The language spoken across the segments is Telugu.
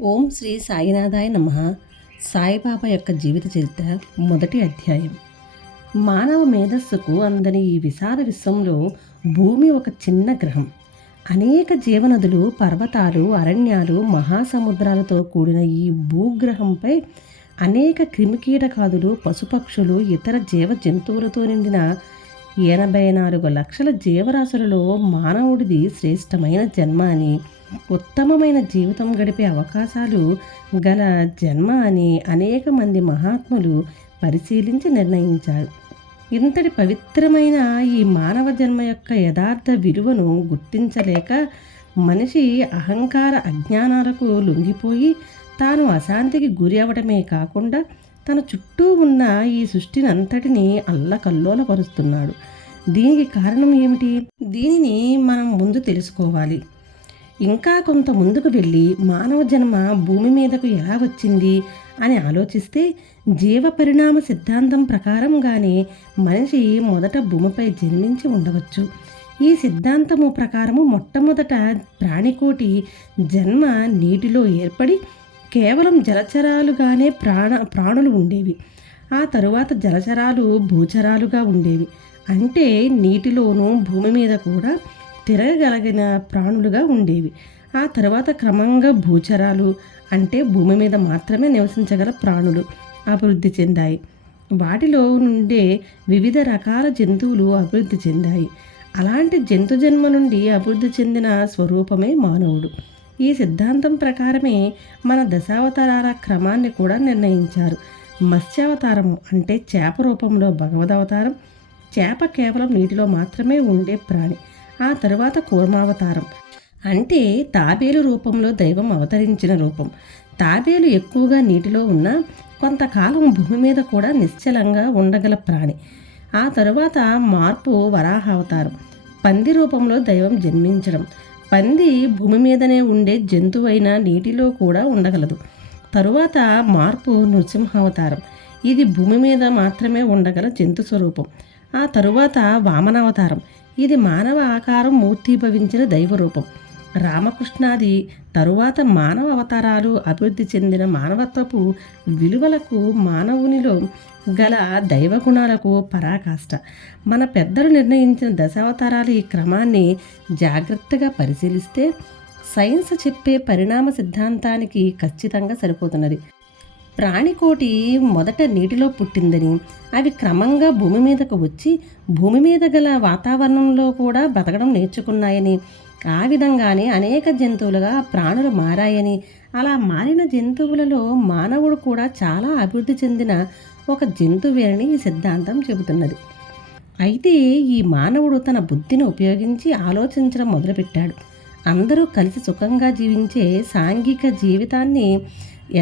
ఓం శ్రీ సాయినాథాయ నమః. సాయిబాబా యొక్క జీవిత చరిత్ర మొదటి అధ్యాయం. మానవ మేధస్సుకు అందని ఈ విశాల విశ్వంలో భూమి ఒక చిన్న గ్రహం. అనేక జీవనదులు, పర్వతాలు, అరణ్యాలు, మహాసముద్రాలతో కూడిన ఈ భూగ్రహంపై అనేక క్రిమికీటకాదులు, పశుపక్షులు, ఇతర జీవ జంతువులతో నిండిన 84 లక్షల జీవరాశులలో మానవుడిది శ్రేష్టమైన జన్మ అని, ఉత్తమమైన జీవితం గడిపే అవకాశాలు గల జన్మ అని అనేక మంది మహాత్ములు పరిశీలించి నిర్ణయించారు. ఇంతటి పవిత్రమైన ఈ మానవ జన్మ యొక్క యథార్థ విలువను గుర్తించలేక మనిషి అహంకార అజ్ఞానాలకు లొంగిపోయి తాను అశాంతికి గురి అవడమే కాకుండా తన చుట్టూ ఉన్న ఈ సృష్టిని అంతటినీ అల్లకల్లోలపరుస్తున్నాడు. దీనికి కారణం ఏమిటి? దీనిని మనం ముందు తెలుసుకోవాలి. ఇంకా కొంత ముందుకు వెళ్ళి మానవ జన్మ భూమి మీదకు ఎలా వచ్చింది అని ఆలోచిస్తే జీవ పరిణామ సిద్ధాంతం ప్రకారంగానే మనిషి మొదట భూమిపై జన్మించి ఉండవచ్చు. ఈ సిద్ధాంతము ప్రకారము మొట్టమొదట ప్రాణికోటి జన్మ నీటిలో ఏర్పడి కేవలం జలచరాలుగానే ప్రాణులు ఉండేవి. ఆ తరువాత జలచరాలు భూచరాలుగా ఉండేవి. అంటే నీటిలోనూ భూమి మీద కూడా తిరగగలిగిన ప్రాణులుగా ఉండేవి. ఆ తర్వాత క్రమంగా భూచరాలు అంటే భూమి మీద మాత్రమే నివసించగల ప్రాణులు అభివృద్ధి చెందాయి. వాటిలో నుండే వివిధ రకాల జంతువులు అభివృద్ధి చెందాయి. అలాంటి జంతు జన్మ నుండి అభివృద్ధి చెందిన స్వరూపమే మానవుడు. ఈ సిద్ధాంతం ప్రకారమే మన దశావతారాల క్రమాన్ని కూడా నిర్ణయించారు. మత్స్యావతారము అంటే చేప రూపంలో భగవదవతారం. చేప కేవలం నీటిలో మాత్రమే ఉండే ప్రాణి. ఆ తరువాత కూర్మావతారం అంటే తాబేలు రూపంలో దైవం అవతరించిన రూపం. తాబేలు ఎక్కువగా నీటిలో ఉన్న కొంతకాలం భూమి మీద కూడా నిశ్చలంగా ఉండగల ప్రాణి. ఆ తరువాత మార్పు వరాహావతారం, పంది రూపంలో దైవం జన్మించడం. పంది భూమి మీదనే ఉండే జంతువైన నీటిలో కూడా ఉండగలదు. తరువాత మార్పు నృసింహావతారం, ఇది భూమి మీద మాత్రమే ఉండగల జంతు స్వరూపం. ఆ తరువాత వామనావతారం, ఇది మానవ ఆకారం మూర్తీభవించిన దైవరూపం. రామకృష్ణాది తరువాత మానవ అవతారాలు అభివృద్ధి చెందిన మానవత్వపు విలువలకు, మానవునిలో గల దైవగుణాలకు పరాకాష్ట. మన పెద్దలు నిర్ణయించిన దశావతారాల ఈ క్రమాన్ని జాగ్రత్తగా పరిశీలిస్తే సైన్స్ చెప్పే పరిణామ సిద్ధాంతానికి ఖచ్చితంగా సరిపోతున్నది. ప్రాణికోటి మొదట నీటిలో పుట్టిందని, అవి క్రమంగా భూమి మీదకు వచ్చి భూమి మీద గల వాతావరణంలో కూడా బ్రతకడం నేర్చుకున్నాయని, ఆ విధంగానే అనేక జంతువులుగా ప్రాణులు మారాయని, అలా మారిన జంతువులలో మానవుడు కూడా చాలా అభివృద్ధి చెందిన ఒక జంతువేనని ఈ సిద్ధాంతం చెబుతున్నది. అయితే ఈ మానవుడు తన బుద్ధిని ఉపయోగించి ఆలోచించడం మొదలుపెట్టాడు. అందరూ కలిసి సుఖంగా జీవించే సాంఘిక జీవితాన్ని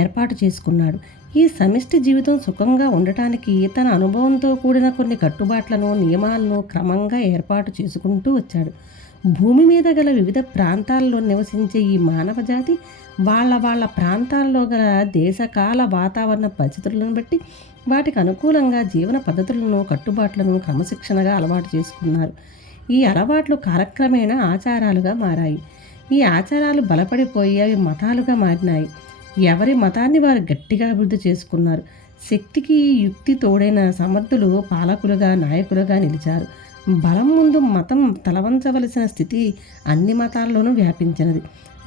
ఏర్పాటు చేసుకున్నాడు. ఈ సమిష్టి జీవితం సుఖంగా ఉండటానికి తన అనుభవంతో కూడిన కొన్ని కట్టుబాట్లను, నియమాలను క్రమంగా ఏర్పాటు చేసుకుంటూ వచ్చాడు. భూమి మీద గల వివిధ ప్రాంతాల్లో నివసించే ఈ మానవ జాతి వాళ్ళ ప్రాంతాల్లో గల దేశకాల వాతావరణ పరిస్థితులను బట్టి వాటికి అనుకూలంగా జీవన పద్ధతులను, కట్టుబాట్లను క్రమశిక్షణగా అలవాటు చేసుకున్నారు. ఈ అలవాట్లు కాలక్రమేణా ఆచారాలుగా మారాయి. ఈ ఆచారాలు బలపడిపోయి అవి మతాలుగా మారినాయి. ఎవరి మతాన్ని వారు గట్టిగా అభివృద్ధి చేసుకున్నారు. శక్తికి యుక్తి తోడైన సమర్థులు పాలకులుగా, నాయకులుగా నిలిచారు. బలం ముందు మతం తలవంచవలసిన స్థితి అన్ని మతాల్లోనూ వ్యాపించినది.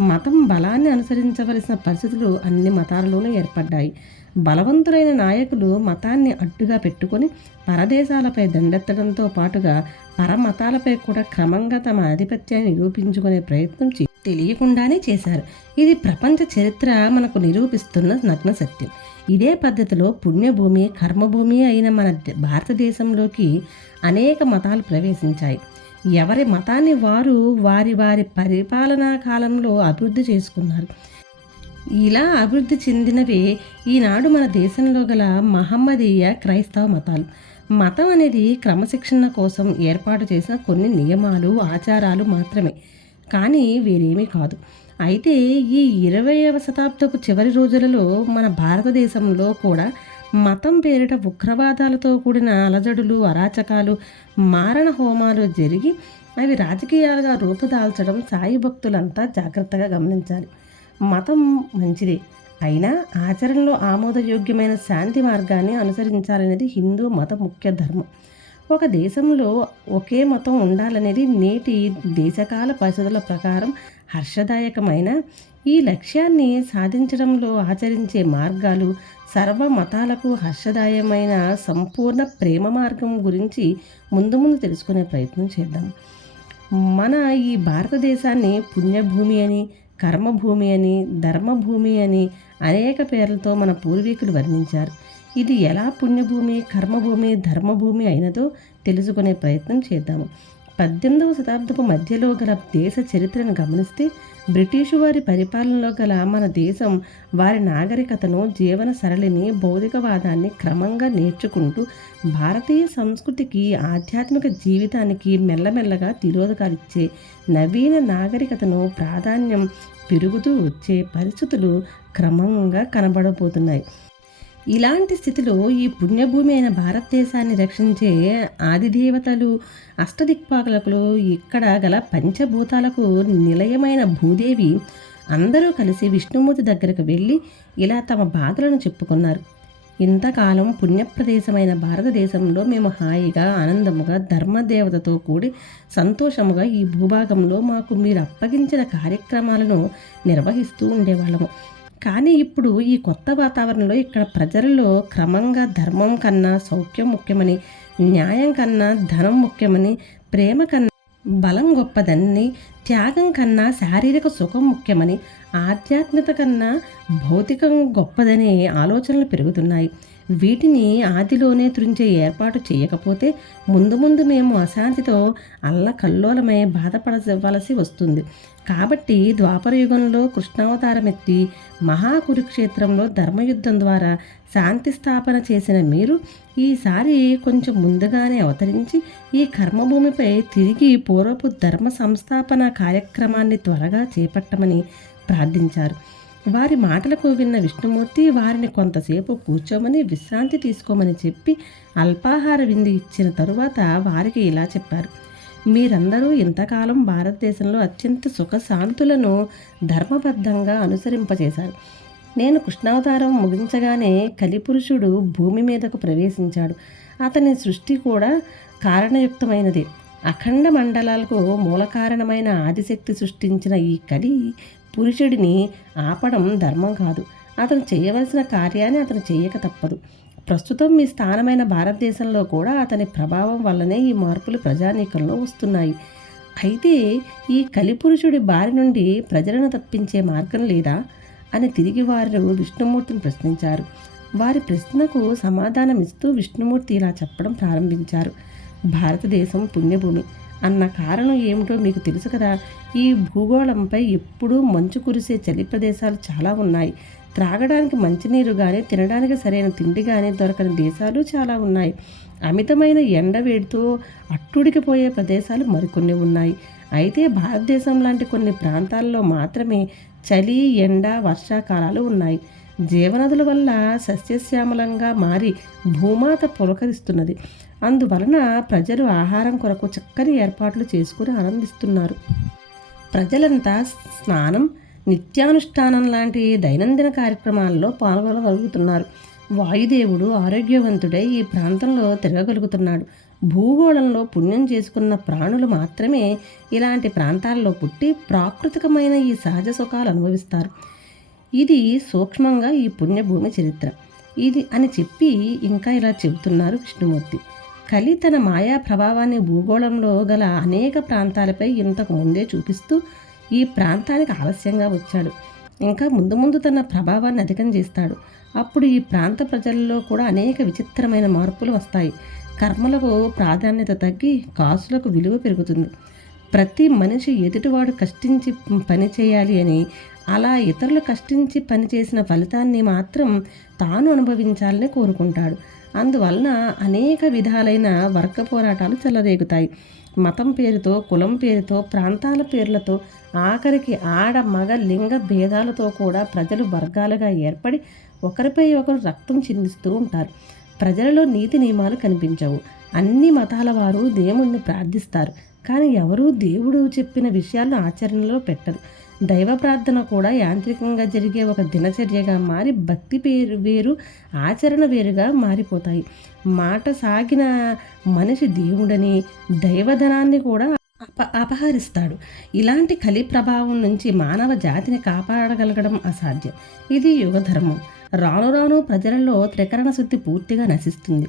మతం బలాన్ని అనుసరించవలసిన పరిస్థితులు అన్ని మతాలలోనూ ఏర్పడ్డాయి. బలవంతులైన నాయకులు మతాన్ని అడ్డుగా పెట్టుకొని పరదేశాలపై దండెత్తడంతో పాటుగా పరమతాలపై కూడా క్రమంగా తమ ఆధిపత్యాన్ని నిరూపించుకునే ప్రయత్నం తెలియకుండానే చేశారు. ఇది ప్రపంచ చరిత్ర మనకు నిరూపిస్తున్న నగ్న సత్యం. ఇదే పద్ధతిలో పుణ్యభూమి, కర్మభూమి అయిన మన భారతదేశంలోకి అనేక మతాలు ప్రవేశించాయి. ఎవరి మతాన్ని వారు వారి వారి పరిపాలనా కాలంలో అభివృద్ధి చేసుకున్నారు. ఇలా అభివృద్ధి చెందినవే ఈనాడు మన దేశంలో గల మహమ్మదీయ, క్రైస్తవ మతాలు. మతం అనేది క్రమశిక్షణ కోసం ఏర్పాటు చేసిన కొన్ని నియమాలు, ఆచారాలు మాత్రమే, కానీ వేరేమీ కాదు. అయితే ఈ 20వ శతాబ్దపు చివరి రోజులలో మన భారతదేశంలో కూడా మతం పేరిట ఉగ్రవాదాలతో కూడిన అలజడులు, అరాచకాలు, మారణ హోమాలు జరిగి అవి రాజకీయాలుగా రూపుదాల్చడం సాయి భక్తులంతా జాగ్రత్తగా గమనించాలి. మతం మంచిదే, అయినా ఆచరణలో ఆమోదయోగ్యమైన శాంతి మార్గాన్ని అనుసరించాలనేది హిందూ మత ముఖ్య ధర్మం. ఒక దేశంలో ఒకే మతం ఉండాలనేది నేటి దేశకాల పరిస్థితుల ప్రకారం హర్షదాయకమైన ఈ లక్ష్యాన్ని సాధించడంలో ఆచరించే మార్గాలు సర్వ మతాలకు హర్షదాయమైన సంపూర్ణ ప్రేమ మార్గం గురించి ముందు ముందు తెలుసుకునే ప్రయత్నం చేద్దాం. మన ఈ భారతదేశాన్ని పుణ్యభూమి అని, కర్మభూమి అని, ధర్మభూమి అని అనేక పేర్లతో మన పూర్వీకులు వర్ణించారు. ఇది ఎలా పుణ్యభూమి, కర్మభూమి, ధర్మభూమి అయినదో తెలుసుకునే ప్రయత్నం చేద్దాము. 18వ శతాబ్దపు మధ్యలో గల దేశ చరిత్రను గమనిస్తే బ్రిటిషు వారి పరిపాలనలో గల మన దేశం వారి నాగరికతను, జీవన సరళిని, భౌతికవాదాన్ని క్రమంగా నేర్చుకుంటూ భారతీయ సంస్కృతికి, ఆధ్యాత్మిక జీవితానికి మెల్లమెల్లగా తిరోధకాలిచ్చే నవీన నాగరికతను ప్రాధాన్యం పెరుగుతూ వచ్చే పరిస్థితులు క్రమంగా కనబడబోతున్నాయి. ఇలాంటి స్థితిలో ఈ పుణ్యభూమి అయిన భారతదేశాన్ని రక్షించే ఆదిదేవతలు, అష్టదిక్పాలకులు, ఇక్కడ గల పంచభూతాలకు నిలయమైన భూదేవి అందరూ కలిసి విష్ణుమూర్తి దగ్గరకు వెళ్ళి ఇలా తమ బాధలను చెప్పుకున్నారు. ఇంతకాలం పుణ్యప్రదేశమైన భారతదేశంలో మేము హాయిగా, ఆనందముగా, ధర్మదేవతతో కూడి సంతోషముగా ఈ భూభాగంలో మాకు మీరు అప్పగించిన కార్యక్రమాలను నిర్వహిస్తూ ఉండేవాళ్ళము. కానీ ఇప్పుడు ఈ కొత్త వాతావరణంలో ఇక్కడ ప్రజలలో క్రమంగా ధర్మం కన్నా సౌఖ్యం ముఖ్యమని, న్యాయం కన్నా ధనం ముఖ్యమని, ప్రేమ కన్నా బలం గొప్పదని, త్యాగం కన్నా శారీరక సుఖం ముఖ్యమని, ఆధ్యాత్మికత కన్నా భౌతికం గొప్పదనే ఆలోచనలు పెరుగుతున్నాయి. వీటిని ఆదిలోనే త్రుంచే ఏర్పాటు చేయకపోతే ముందు ముందు మేము అశాంతితో అల్లకల్లోలమై బాధపడవలసి వస్తుంది. కాబట్టి ద్వాపరయుగంలో కృష్ణావతారమెత్తి మహాకురుక్షేత్రంలో ధర్మయుద్ధం ద్వారా శాంతి స్థాపన చేసిన మీరు ఈసారి కొంచెం ముందుగానే అవతరించి ఈ కర్మభూమిపై తిరిగి పూర్వపు ధర్మ సంస్థాపన కార్యక్రమాన్ని త్వరగా చేపట్టమని ప్రార్థించారు. వారి మాటలకు విన్న విష్ణుమూర్తి వారిని కొంతసేపు కూర్చోమని విశ్రాంతి తీసుకోమని చెప్పి అల్పాహార విందు ఇచ్చిన తరువాత వారికి ఇలా చెప్పారు. మీరందరూ ఇంతకాలం భారతదేశంలో అత్యంత సుఖశాంతులను ధర్మబద్ధంగా అనుసరింపచేశారు. నేను కృష్ణావతారం ముగించగానే కలిపురుషుడు భూమి మీదకు ప్రవేశించాడు. అతని సృష్టి కూడా కారణయుక్తమైనది. అఖండ మండలాలకు మూల కారణమైన ఆదిశక్తి సృష్టించిన ఈ కలి పురుషుడిని ఆపడం ధర్మం కాదు. అతను చేయవలసిన కార్యాన్ని అతను చేయక తప్పదు. ప్రస్తుతం మీ స్థానమైన భారతదేశంలో కూడా అతని ప్రభావం వల్లనే ఈ మార్పులు ప్రజానీకంలో వస్తున్నాయి. అయితే ఈ కలిపురుషుడి బారి నుండి ప్రజలను తప్పించే మార్గం లేదా అని తిరిగి వారు విష్ణుమూర్తిని ప్రశ్నించారు. వారి ప్రశ్నకు సమాధానమిస్తూ విష్ణుమూర్తి ఇలా చెప్పడం ప్రారంభించారు. భారతదేశం పుణ్యభూమి అన్న కారణం ఏమిటో మీకు తెలుసు కదా. ఈ భూగోళంపై ఎప్పుడూ మంచు కురిసే చలి ప్రదేశాలు చాలా ఉన్నాయి. త్రాగడానికి మంచినీరు కానీ, తినడానికి సరైన తిండి కానీ దొరకని దేశాలు చాలా ఉన్నాయి. అమితమైన ఎండవేడితో అట్టుడికిపోయే ప్రదేశాలు మరికొన్ని ఉన్నాయి. అయితే భారతదేశం లాంటి కొన్ని ప్రాంతాల్లో మాత్రమే చలి, ఎండ, వర్షాకాలాలు ఉన్నాయి. జీవనదుల వల్ల సస్యశ్యామలంగా మారి భూమాత పులకరిస్తున్నది. అందువలన ప్రజలు ఆహారం కొరకు చక్కని ఏర్పాట్లు చేసుకుని ఆనందిస్తున్నారు. ప్రజలంతా స్నానం, నిత్యానుష్ఠానం లాంటి దైనందిన కార్యక్రమాల్లో పాల్గొనగలుగుతున్నారు. వాయుదేవుడు ఆరోగ్యవంతుడై ఈ ప్రాంతంలో తిరగగలుగుతున్నాడు. భూగోళంలో పుణ్యం చేసుకున్న ప్రాణులు మాత్రమే ఇలాంటి ప్రాంతాల్లో పుట్టి ప్రాకృతికమైన ఈ సహజ సుఖాలు అనుభవిస్తారు. ఇది సూక్ష్మంగా ఈ పుణ్యభూమి చరిత్ర ఇది అని చెప్పి ఇంకా ఇలా చెబుతున్నారు విష్ణుమూర్తి. కలి తన మాయా ప్రభావాన్ని భూగోళంలో గల అనేక ప్రాంతాలపై ఇంతకు ముందే చూపిస్తూ ఈ ప్రాంతానికి ఆలస్యంగా వచ్చాడు. ఇంకా ముందు ముందు తన ప్రభావాన్ని అధికం చేస్తాడు. అప్పుడు ఈ ప్రాంత ప్రజల్లో కూడా అనేక విచిత్రమైన మార్పులు వస్తాయి. కర్మలకు ప్రాధాన్యత తగ్గి కాసులకు విలువ పెరుగుతుంది. ప్రతి మనిషి ఎదుటివాడు కష్టించి పని చేయాలి అని, అలా ఇతరులు కష్టించి పనిచేసిన ఫలితాన్ని మాత్రం తాను అనుభవించాలని కోరుకుంటాడు. అందువలన అనేక విధాలైన వర్గ పోరాటాలు చెలరేగుతాయి. మతం పేరుతో, కులం పేరుతో, ప్రాంతాల పేర్లతో, ఆఖరికి ఆడ మగ లింగ భేదాలతో కూడా ప్రజలు వర్గాలుగా ఏర్పడి ఒకరిపై ఒకరు రక్తం చిందిస్తూ ఉంటారు. ప్రజలలో నీతి నియమాలు కనిపించవు. అన్ని మతాల వారు దేవుణ్ణి ప్రార్థిస్తారు, కానీ ఎవరూ దేవుడు చెప్పిన విషయాలను ఆచరణలో పెట్టరు. దైవ ప్రార్థన కూడా యాంత్రికంగా జరిగే ఒక దినచర్యగా మారి భక్తి పేరు వేరు, ఆచరణ వేరుగా మారిపోతాయి. మాట సాగిన మనిషి దేవుడని, దైవధనాన్ని కూడా అపహరిస్తాడు. ఇలాంటి కలి ప్రభావం నుంచి మానవ జాతిని కాపాడగలగడం అసాధ్యం. ఇది యుగధర్మం. రాను రాను ప్రజలలో త్రికరణ శుద్ధి పూర్తిగా నశిస్తుంది.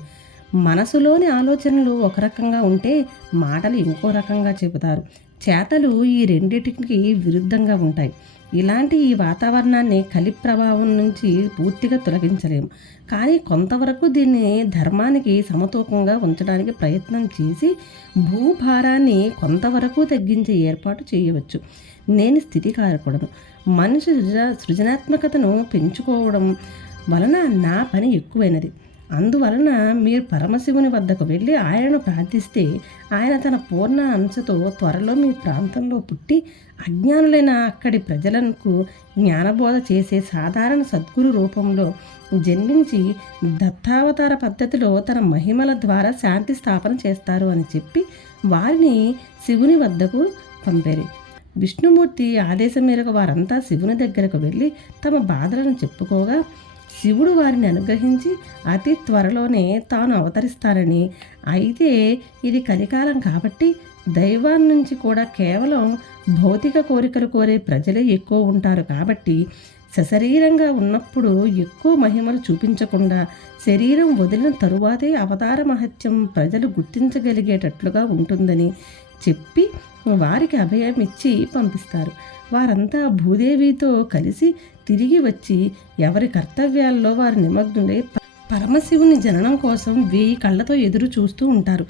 మనసులోని ఆలోచనలు ఒక రకంగా ఉంటే మాటలు ఇంకో రకంగా చెబుతారు. చేతలు ఈ రెండింటికి విరుద్ధంగా ఉంటాయి. ఇలాంటి ఈ వాతావరణాన్ని కలి ప్రభావం నుంచి పూర్తిగా తొలగించలేము. కానీ కొంతవరకు దీన్ని ధర్మానికి సమతూకంగా ఉంచడానికి ప్రయత్నం చేసి భూభారాన్ని కొంతవరకు తగ్గించే ఏర్పాటు చేయవచ్చు. నేను స్థితికారకుడను. మనిషి సృజనాత్మకతను పెంచుకోవడం వలన నా పని ఎక్కువైనది. అందువలన మీరు పరమశివుని వద్దకు వెళ్ళి ఆయనను ప్రార్థిస్తే ఆయన తన పూర్ణ అంశతో త్వరలో మీ ప్రాంతంలో పుట్టి అజ్ఞానులైన అక్కడి ప్రజలకు జ్ఞానబోధ చేసే సాధారణ సద్గురు రూపంలో జన్మించి దత్తావతార పద్ధతిలో తన మహిమల ద్వారా శాంతి స్థాపన చేస్తారు అని చెప్పి వారిని శివుని వద్దకు పంపారు. విష్ణుమూర్తి ఆదేశం మేరకు వారంతా శివుని దగ్గరకు వెళ్ళి తమ బాధలను చెప్పుకోగా శివుడు వారిని అనుగ్రహించి అతి త్వరలోనే తాను అవతరిస్తానని, అయితే ఇది కలికాలం కాబట్టి దైవాన్ని నుంచి కూడా కేవలం భౌతిక కోరికలు కోరే ప్రజలే ఎక్కువ ఉంటారు కాబట్టి సశరీరంగా ఉన్నప్పుడు ఎక్కువ మహిమలు చూపించకుండా శరీరం వదిలిన తరువాతే అవతార మహత్యం ప్రజలు గుర్తించగలిగేటట్లుగా ఉంటుందని చెప్పి వారికి అభయం ఇచ్చి పంపిస్తారు. వారంతా భూదేవితో కలిసి తిరిగి వచ్చి ఎవరి కర్తవ్యాల్లో వారు నిమగ్నులై పరమశివుని జననం కోసం 1000 కళ్ళతో ఎదురు చూస్తూ ఉంటారు.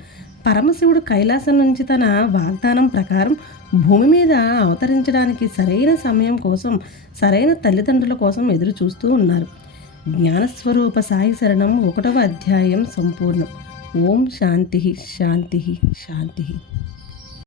పరమశివుడు కైలాసం నుంచి తన వాగ్దానం ప్రకారం భూమి మీద అవతరించడానికి సరైన సమయం కోసం, సరైన తల్లిదండ్రుల కోసం ఎదురు చూస్తూ ఉన్నారు. జ్ఞానస్వరూప సాయి శరణం 1వ అధ్యాయం సంపూర్ణం. ఓం శాంతి శాంతి శాంతి.